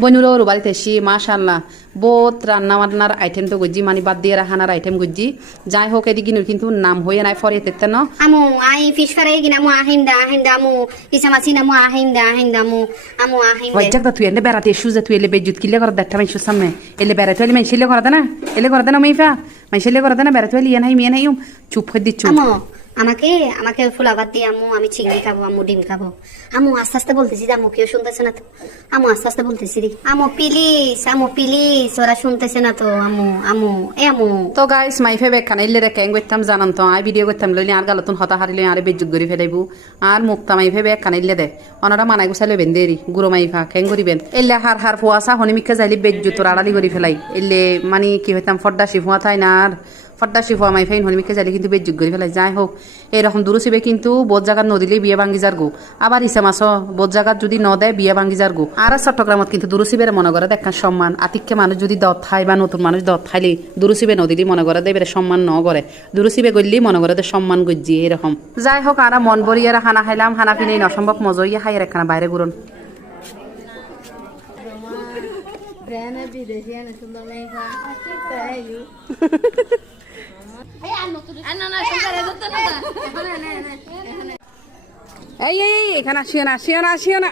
বনুরোর বাড়িতে এসি মাশাল্লাহ বহুত রান্না বান্নার আইটেম তো গজ্জি মানে বাদ দিয়ে রাখানার আইটেম গজ্জি যাই হোক এদিকে কিন্তু নাম হয়ে নাই ফরে তেতে ন আমু আই ফিশ ফ্রাই কিনা আমু আহিন্দা আমু ইসামাসি নামু আহিন্দা আমু আহিন্দা ওইজাক তুই এনে বেড়াতে এসু যে তুই এলে বেজুত কিলে করে দেখা মাইসুর সামনে এলে বেড়াতে হলে মাইসিলে করে দে না এলে করে দে না মাইফা মাইসিলে করে দে না বেড়াতে হলে ইয়ে নাই মেয়ে নাই চুপ হয়ে দিচ্ছু আমাকে ফুলাবাদ দিয়ে আমু আমি চিংড়ি খাবো আমু ডিম খাবো আমু আস্তে আস্তে বলতেছি আমু কেউ শুনতেছে না তো আমু আস্তে আস্তে বলতেছি রে আমু প্লিজ ওরা শুনতেছে না তো আমু তো গাইস মাইফে বেখানা ইল্লে রে ক্যাং করতাম জানান তো আই ভিডিও করতাম লইলি আর গালতুন হতা হারিলে আরে বেজ্জুত গরি ফেলাইবু আর মুক্তা মাইফে বেখানা ইল্লে দে অনারা মানাই গুছালে বেন্দেরি গুরো মাইফা ক্যাং করিবেন ইল্লে হার ফুয়াশা হনিমিকা যাইলি বেজ্জুত আড়ালি গরি ফেলাই ইল্লে মানে কি হইতাম ফড্ডা শিফুয়া থাই না আর ফড্ডা শিফুয়া মাইফাইন হনিমিকা যাইলে কিন্তু বেজ্জুত গরি ফেলাই যাই হোক এরকম দুরুসিবে কিন্তু বোধ জায়গার নদিলে বিয়ে ভাঙ্গি যার গো আবার ইসে মাছ বোধ জায়গার যদি ন দেয় বিয়ে ভাঙ্গি যার গো আর চট্টগ্রামত কিন্তু দুরুসিবের মনে করে দেখা সম্মান আতিককে মানুষ যদি দত খায় বা নতুন মানুষ দত খাইলে দুরুসিবে নদিলি মনে করে দেবে সম্মান ন করে দুরুসিবে গড়লি মনে করে সম্মান গজ্জি এরকম যাই হোক আর মন ভরিয়ে খানা খাইলাম খানা পিনে অসম্ভব মজা খাই একখানা বাইরে ঘুরন এই এখানে আসিও না